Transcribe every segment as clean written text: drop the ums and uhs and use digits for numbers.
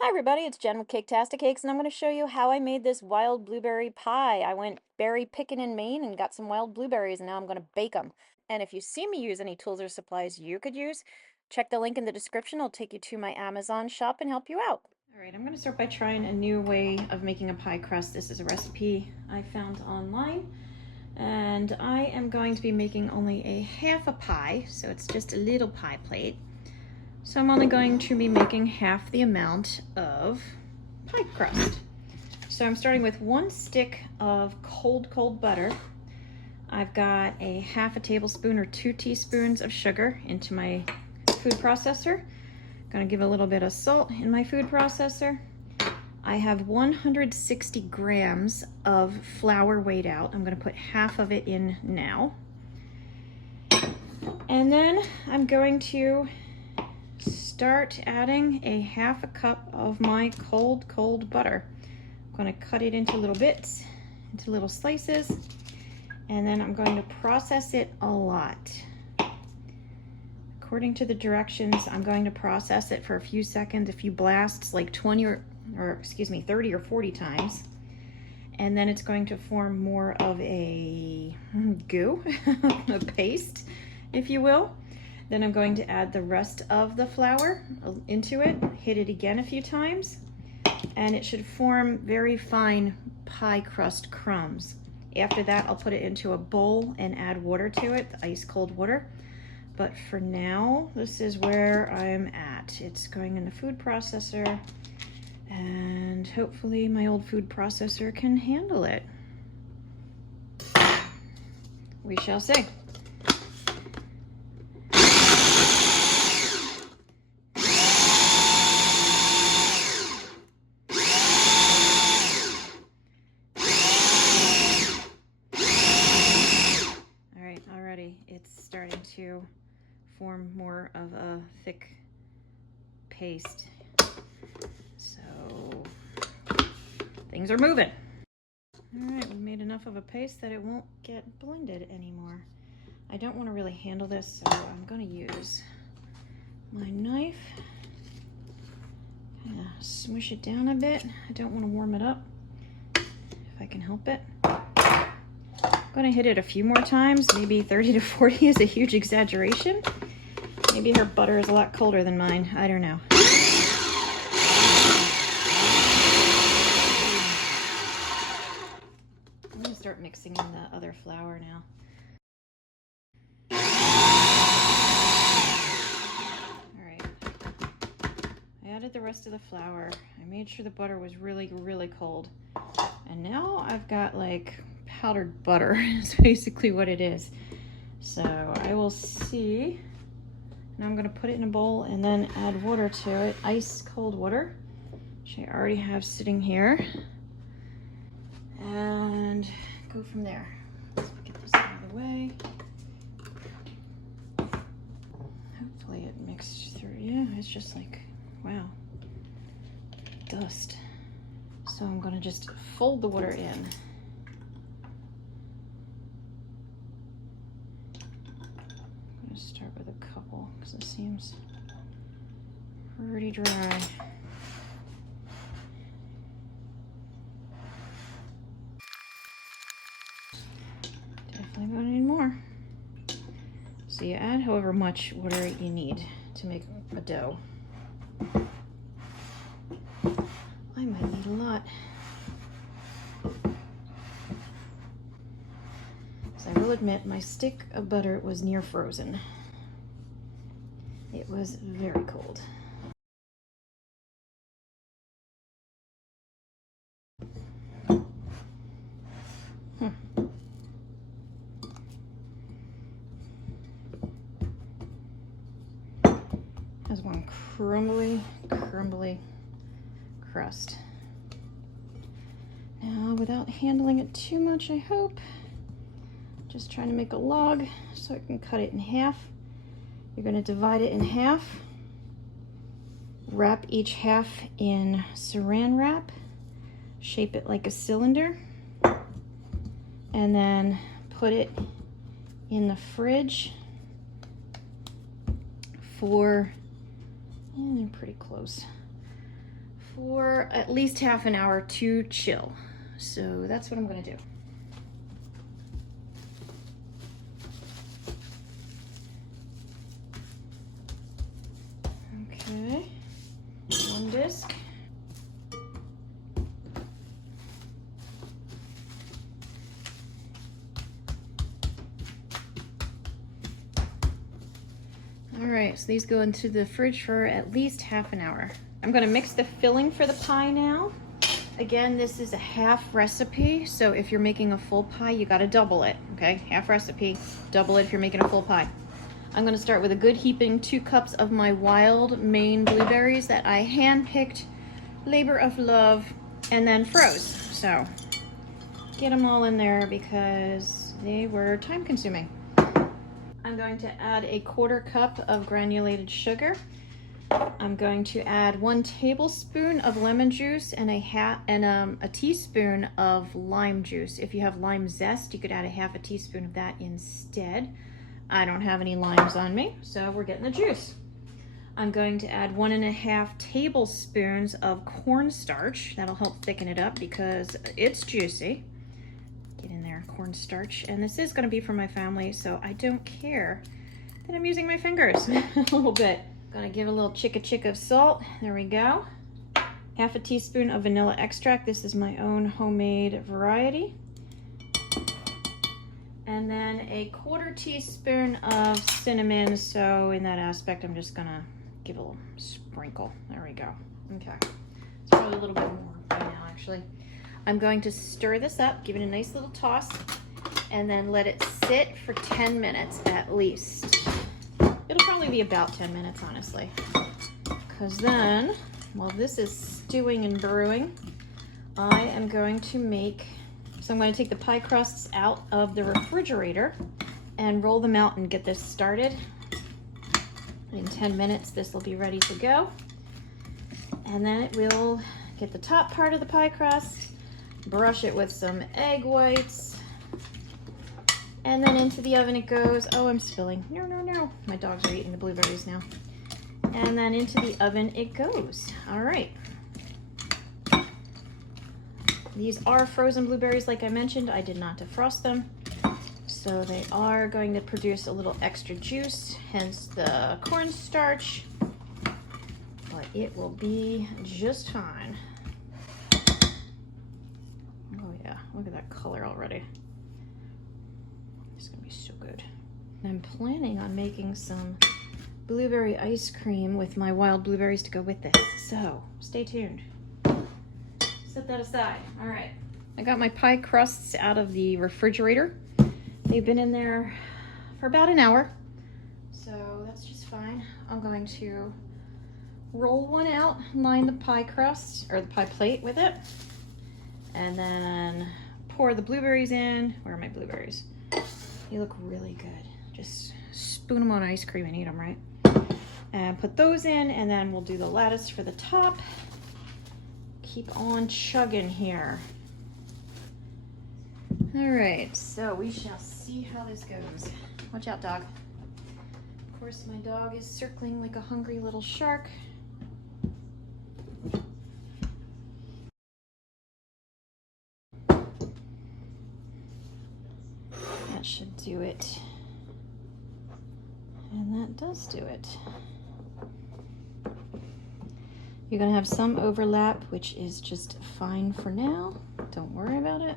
Hi everybody, it's Jen with Caketastic Cakes, and I'm going to show you how I made this wild blueberry pie. I went berry picking in Maine and got some wild blueberries, and now I'm going to bake them. And if you see me use any tools or supplies you could use, check the link in the description. It'll take you to my Amazon shop and help you out. Alright, I'm going to start by trying a new way of making a pie crust. This is a recipe I found online, and I am going to be making only a half a pie, so it's just a little pie plate. So I'm only going to be making half the amount of pie crust. So I'm starting with 1 stick of cold butter. I've got a half a tablespoon or 2 teaspoons of sugar into my food processor. Gonna give a little bit of salt in my food processor. I have 160 grams of flour weighed out. I'm gonna put half of it in now. And then I'm going to start adding a half a cup of my cold butter. I'm going to cut it into little bits, into little slices, and then I'm going to process it a lot. According to the directions, I'm going to process it for a few seconds, a few blasts, like 30 or 40 times. And then it's going to form more of a goo, a paste, if you will. Then I'm going to add the rest of the flour into it, hit it again a few times, and it should form very fine pie crust crumbs. After that, I'll put it into a bowl and add water to it, ice cold water. But for now, this is where I'm at. It's going in the food processor, and hopefully my old food processor can handle it. We shall see. It's starting to form more of a thick paste. So things are moving. All right, we've made enough of a paste that it won't get blended anymore. I don't want to really handle this, so I'm going to use my knife. Kind of smush it down a bit. I don't want to warm it up if I can help it. I'm going to hit it a few more times. Maybe 30 to 40 is a huge exaggeration. Maybe her butter is a lot colder than mine. I don't know. I'm going to start mixing in the other flour now. Alright. I added the rest of the flour. I made sure the butter was really cold. And now I've got like powdered butter is basically what it is. So I will see. Now I'm going to put it in a bowl and then add water to it, ice cold water, which I already have sitting here, and go from there. Let's get this out of the way. Hopefully it mixed through. Yeah, it's just like, wow, dust. So I'm going to just fold the water in. Start with a couple because it seems pretty dry. Definitely gonna need more. So you add however much water you need to make a dough. I might need a lot. I will admit my stick of butter was near frozen. It was very cold. Has one crumbly crust. Now, without handling it too much, I hope, just trying to make a log so I can cut it in half. You're going to divide it in half, wrap each half in saran wrap, shape it like a cylinder, and then put it in the fridge for, they're pretty close, for at least half an hour to chill. So that's what I'm gonna do. Okay, one disc. All right, so these go into the fridge for at least half an hour. I'm gonna mix the filling for the pie now. Again, this is a half recipe, so if you're making a full pie, you gotta double it, okay? Half recipe, double it if you're making a full pie. I'm gonna start with a good heaping 2 cups of my wild Maine blueberries that I hand-picked, labor of love, and then froze. So, get them all in there because they were time consuming. I'm going to add a 1/4 cup of granulated sugar. I'm going to add 1 tablespoon of lemon juice and a teaspoon of lime juice. If you have lime zest, you could add a 1/2 teaspoon of that instead. I don't have any limes on me, so we're getting the juice. I'm going to add 1½ tablespoons of cornstarch. That'll help thicken it up because it's juicy. Get in there, cornstarch. And this is gonna be for my family, so I don't care that I'm using my fingers a little bit. Gonna give a little chicka of salt. There we go. 1/2 teaspoon of vanilla extract. This is my own homemade variety. And then a 1/4 teaspoon of cinnamon. So in that aspect, I'm just gonna give a little sprinkle. There we go. Okay. It's probably a little bit more by now, actually. I'm going to stir this up, give it a nice little toss, and then let it sit for 10 minutes at least. It'll probably be about 10 minutes, honestly. Because then, while this is stewing and brewing, I am going to so I'm going to take the pie crusts out of the refrigerator and roll them out and get this started. In 10 minutes, this will be ready to go. And then it will get the top part of the pie crust, brush it with some egg whites, and then into the oven it goes. Oh, I'm spilling. No, no, no. My dogs are eating the blueberries now. And then into the oven it goes. All right. These are frozen blueberries, like I mentioned. I did not defrost them. So they are going to produce a little extra juice, hence the cornstarch. But it will be just fine. Oh yeah, look at that color already. It's gonna be so good. I'm planning on making some blueberry ice cream with my wild blueberries to go with this. So stay tuned. Set that aside. All right. I got my pie crusts out of the refrigerator. They've been in there for about an hour. So that's just fine. I'm going to roll one out, line the pie crust or the pie plate with it, and then pour the blueberries in. Where are my blueberries? They look really good. Just spoon them on ice cream and eat them, right? And put those in, and then we'll do the lattice for the top. Keep on chugging here. All right, so we shall see how this goes. Watch out, dog. Of course, my dog is circling like a hungry little shark. That should do it. And that does do it. You're gonna have some overlap, which is just fine for now. Don't worry about it.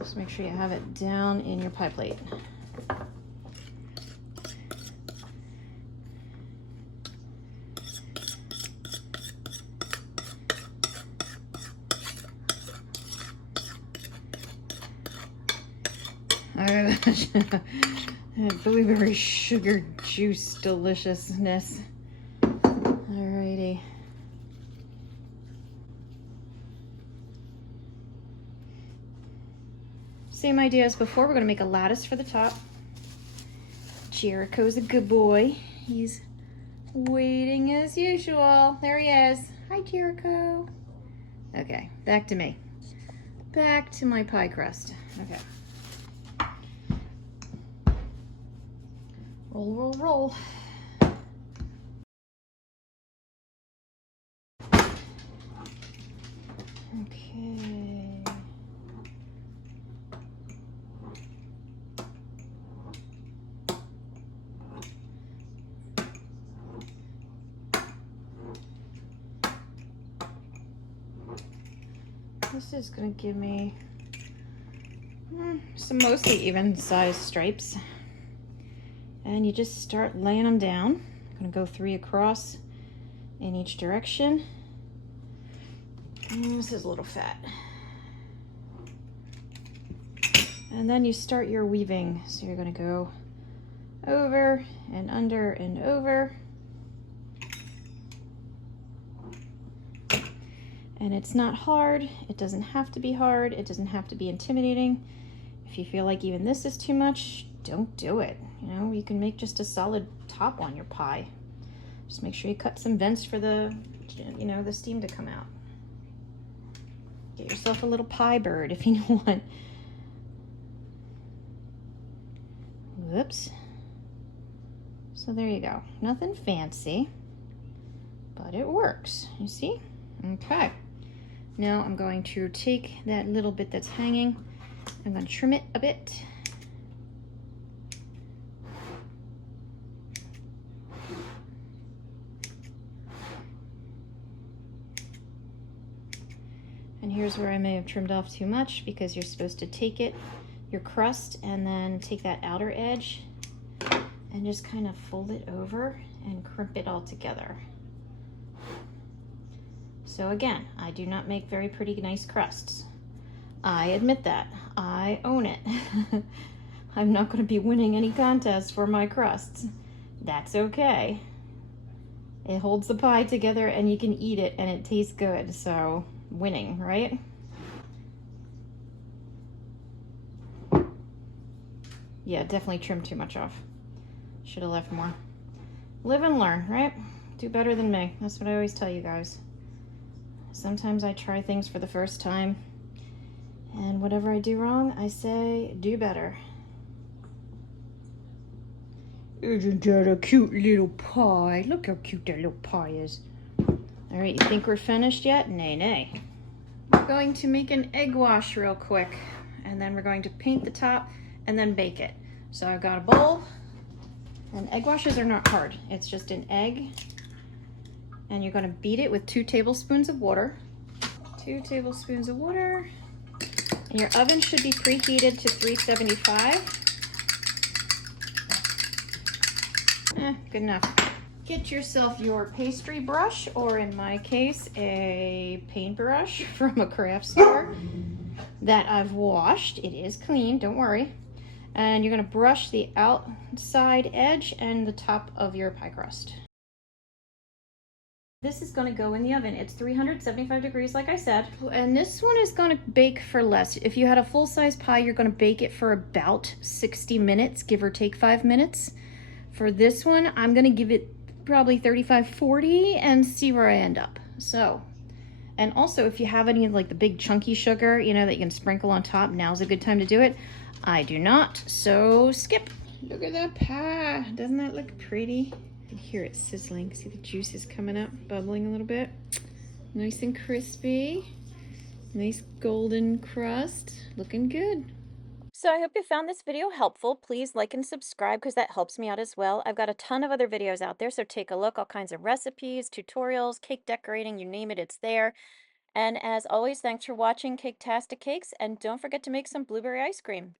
Just make sure you have it down in your pie plate. Blueberry sugar juice deliciousness. Alrighty. Same idea as before. We're going to make a lattice for the top. Jericho's a good boy. He's waiting as usual. There he is. Hi, Jericho. Okay, back to me. Back to my pie crust. Okay. Roll, roll, roll. Okay. This is going to give me some mostly even sized stripes. And you just start laying them down. I'm going to go 3 across in each direction. And this is a little fat. And then you start your weaving. So you're going to go over and under and over. And it's not hard. It doesn't have to be hard. It doesn't have to be intimidating. If you feel like even this is too much, don't do it. You know, you can make just a solid top on your pie. Just make sure you cut some vents for the, you know, the steam to come out. Get yourself a little pie bird if you want. Whoops. So there you go. Nothing fancy, but it works. You see? Okay. Now I'm going to take that little bit that's hanging. I'm going to trim it a bit. And here's where I may have trimmed off too much, because you're supposed to take it, your crust, and then take that outer edge and just kind of fold it over and crimp it all together. So again, I do not make very pretty, nice crusts. I admit that. I own it. I'm not going to be winning any contests for my crusts. That's okay. It holds the pie together and you can eat it and it tastes good, so winning, right? Yeah, definitely trimmed too much off. Should have left more. Live and learn, right? Do better than me. That's what I always tell you guys. Sometimes I try things for the first time, and whatever I do wrong, I say, do better. Isn't that a cute little pie? Look how cute that little pie is. All right, you think we're finished yet? Nay, nay. We're going to make an egg wash real quick, and then we're going to paint the top and then bake it. So I've got a bowl, and egg washes are not hard. It's just an egg, and you're going to beat it with 2 tablespoons of water. 2 tablespoons of water. And your oven should be preheated to 375. Good enough. Get yourself your pastry brush, or in my case, a paintbrush from a craft store that I've washed. It is clean, don't worry. And you're going to brush the outside edge and the top of your pie crust. This is going to go in the oven. It's 375 degrees, like I said. And this one is going to bake for less. If you had a full-size pie, you're going to bake it for about 60 minutes, give or take 5 minutes. For this one, I'm going to give it probably 35, 40 and see where I end up. So, and also if you have any of like the big chunky sugar, you know, that you can sprinkle on top, now's a good time to do it. I do not, so skip. Look at that pie. Doesn't that look pretty? You can hear it sizzling. See the juices coming up, bubbling a little bit. Nice and crispy. Nice golden crust. Looking good. So I hope you found this video helpful. Please like and subscribe because that helps me out as well. I've got a ton of other videos out there, so take a look. All kinds of recipes, tutorials, cake decorating, you name it, it's there. And as always, thanks for watching Caketastic Cakes, and don't forget to make some blueberry ice cream.